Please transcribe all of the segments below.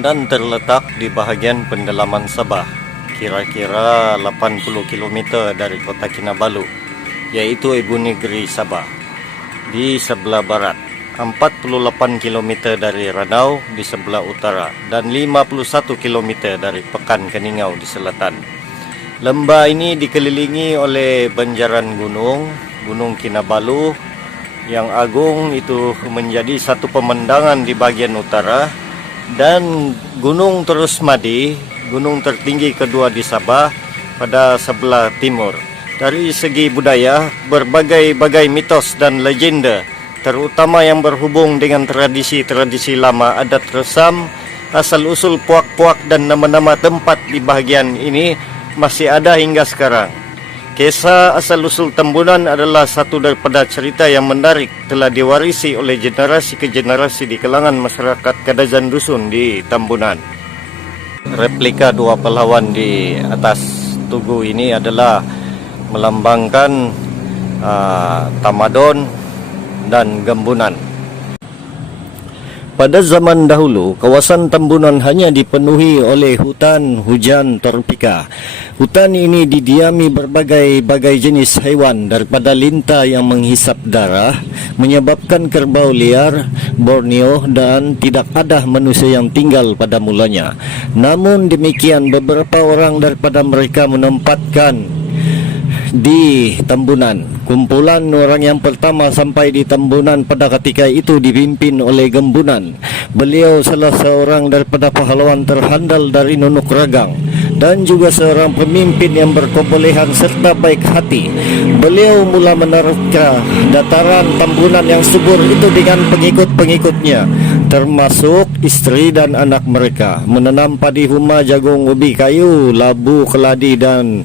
Tambunan terletak di bahagian pendalaman Sabah, kira-kira 80 km dari kota Kinabalu, yaitu ibu negeri Sabah. Di sebelah barat, 48 km dari Ranau di sebelah utara, dan 51 km dari Pekan Keningau di selatan. Lembah ini dikelilingi oleh banjaran Gunung Kinabalu yang agung itu menjadi satu pemandangan di bagian utara, dan Gunung Terus Madi, gunung tertinggi kedua di Sabah, pada sebelah timur. Dari segi budaya, berbagai-bagai mitos dan legenda, terutama yang berhubung dengan tradisi-tradisi lama adat resam, asal-usul puak-puak dan nama-nama tempat di bahagian ini masih ada hingga sekarang. Kisah asal-usul Tambunan adalah satu daripada cerita yang menarik, telah diwarisi oleh generasi ke generasi di kalangan masyarakat Kadazan Dusun di Tambunan. Replika dua pahlawan di atas tugu ini adalah melambangkan Tamadon dan Gembunan. Pada zaman dahulu, kawasan Tambunan hanya dipenuhi oleh hutan hujan tropika. Hutan ini didiami berbagai-bagai jenis haiwan, daripada lintah yang menghisap darah, menyebabkan kerbau liar, Borneo, dan tidak ada manusia yang tinggal pada mulanya. Namun demikian, beberapa orang daripada mereka menempatkan di Tambunan. Kumpulan orang yang pertama sampai di Tambunan pada ketika itu dipimpin oleh Gembunan. Beliau salah seorang daripada pahlawan terhandal dari Nunuk Ragang dan juga seorang pemimpin yang berkebolehan serta baik hati. Beliau mula menerka dataran Tambunan yang subur itu dengan pengikut-pengikutnya, termasuk istri dan anak mereka, menanam padi, huma, jagung, ubi, kayu, labu, keladi dan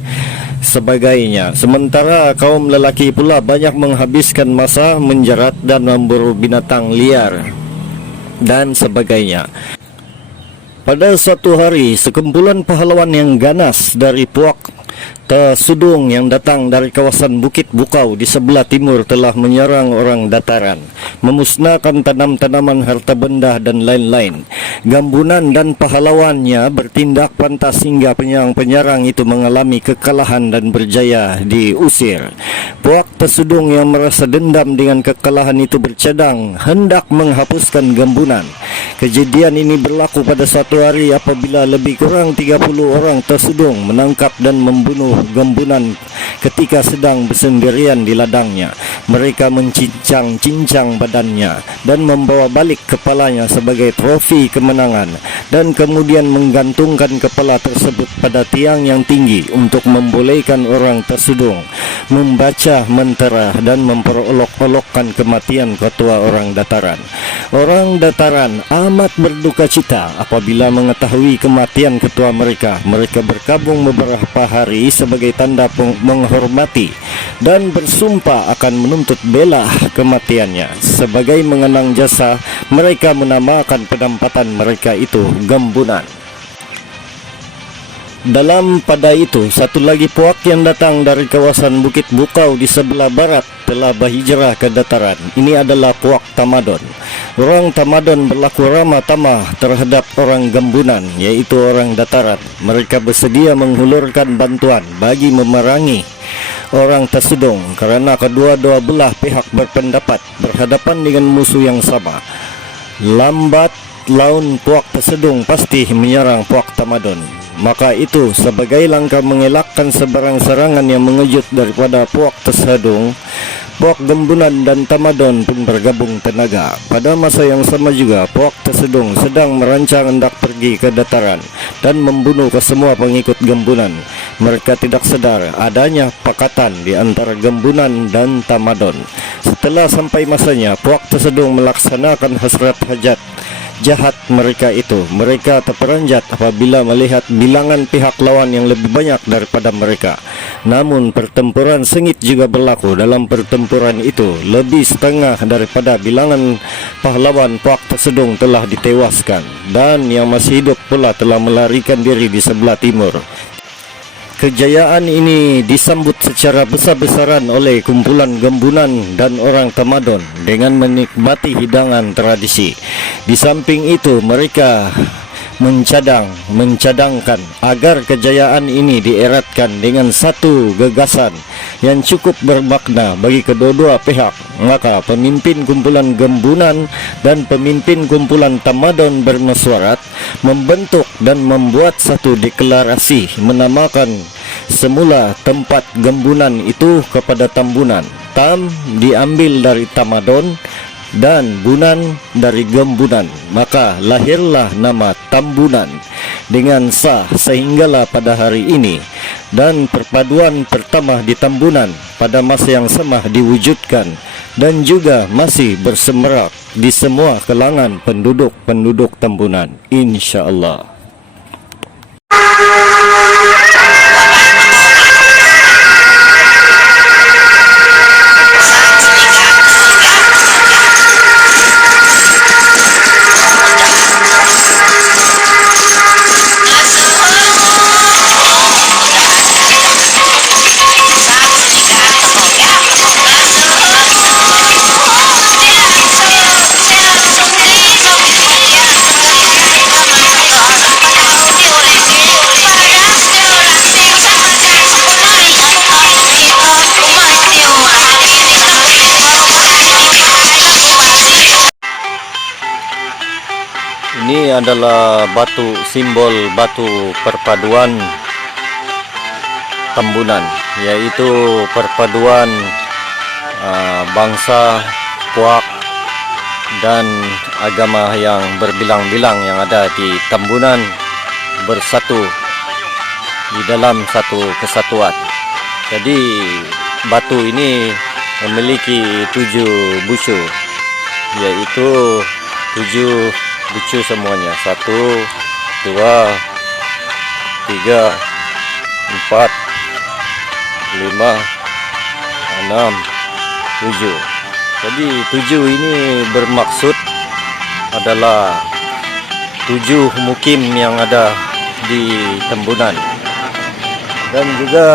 sebagainya. Sementara kaum lelaki pula banyak menghabiskan masa menjerat dan memburu binatang liar dan sebagainya. Pada suatu hari, sekumpulan pahlawan yang ganas dari Puak Tesudung yang datang dari kawasan Bukit Bukau di sebelah timur telah menyerang orang dataran, memusnahkan tanam-tanaman, harta benda dan lain-lain. Gembunan dan pahlawannya bertindak pantas hingga penyerang-penyerang itu mengalami kekalahan dan berjaya diusir. Puak Tesudung yang merasa dendam dengan kekalahan itu bercadang hendak menghapuskan Gembunan. Kejadian ini berlaku pada suatu hari apabila lebih kurang 30 orang Tesudung menangkap dan membunuh Gembunan ketika sedang bersendirian di ladangnya. Mereka mencincang-cincang badannya dan membawa balik kepalanya sebagai trofi kemenangan, dan kemudian menggantungkan kepala tersebut pada tiang yang tinggi untuk membolehkan orang Tesudung membaca mentera dan memperolok-olokkan kematian ketua orang dataran. Orang dataran amat berduka cita apabila mengetahui kematian ketua mereka. Mereka berkabung beberapa hari sebagai tanda menghormati dan bersumpah akan menuntut bela kematiannya. Sebagai mengenang jasa, mereka menamakan penempatan mereka itu Gembunan. Dalam pada itu, satu lagi puak yang datang dari kawasan Bukit Bukau di sebelah barat telah berhijrah ke dataran. Ini adalah puak Tamadon. Orang Tamadon berlaku ramah tamah terhadap orang Gembunan, yaitu orang dataran. Mereka bersedia menghulurkan bantuan bagi memerangi orang Tesudung karena kedua-dua belah pihak berpendapat berhadapan dengan musuh yang sama. Lambat laun puak Tesudung pasti menyerang puak Tamadon. Maka itu sebagai langkah mengelakkan sebarang serangan yang mengejut daripada puak Tesudung, puak Gembunan dan Tamadon pun bergabung tenaga. Pada masa yang sama juga, puak Tesudung sedang merancang hendak pergi ke dataran dan membunuh kesemua pengikut Gembunan. Mereka tidak sadar adanya pakatan di antara Gembunan dan Tamadon. Setelah sampai masanya, puak Tesudung melaksanakan hasrat hajat jahat mereka itu. Mereka terperanjat apabila melihat bilangan pihak lawan yang lebih banyak daripada mereka. Namun pertempuran sengit juga berlaku. Dalam pertempuran itu, lebih setengah daripada bilangan pahlawan Puak Tesudung telah ditewaskan, dan yang masih hidup pula telah melarikan diri di sebelah timur. Kejayaan ini disambut secara besar-besaran oleh kumpulan Gembunan dan orang Tamadon dengan menikmati hidangan tradisi. Di samping itu, mereka mencadangkan agar kejayaan ini dieratkan dengan satu gagasan yang cukup bermakna bagi kedua-dua pihak. Maka pemimpin kumpulan Gembunan dan pemimpin kumpulan Tamadon bermesyuarat membentuk dan membuat satu deklarasi menamakan semula tempat Gembunan itu kepada Tambunan. Tam diambil dari Tamadon dan Bunan dari Gembunan, maka lahirlah nama Tambunan dengan sah sehinggalah pada hari ini. Dan perpaduan pertama di Tambunan pada masa yang sama diwujudkan dan juga masih bersemerak di semua kalangan penduduk Tambunan, insya-Allah. Ini adalah batu, simbol batu perpaduan Tambunan, yaitu perpaduan bangsa, puak dan agama yang berbilang-bilang yang ada di Tambunan bersatu di dalam satu kesatuan. Jadi batu ini memiliki 7 bucu, yaitu 7 bucu semuanya. 1, 2, 3, 4, 5, 6, 7. Jadi 7 ini bermaksud adalah 7 mukim yang ada di Tambunan. Dan juga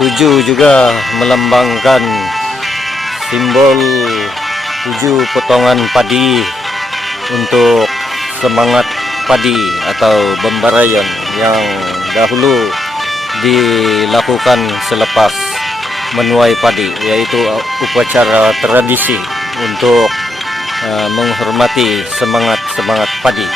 7 juga melambangkan simbol 7 potongan padi untuk semangat padi atau Bembarayan yang dahulu dilakukan selepas menuai padi, yaitu upacara tradisi untuk menghormati semangat padi.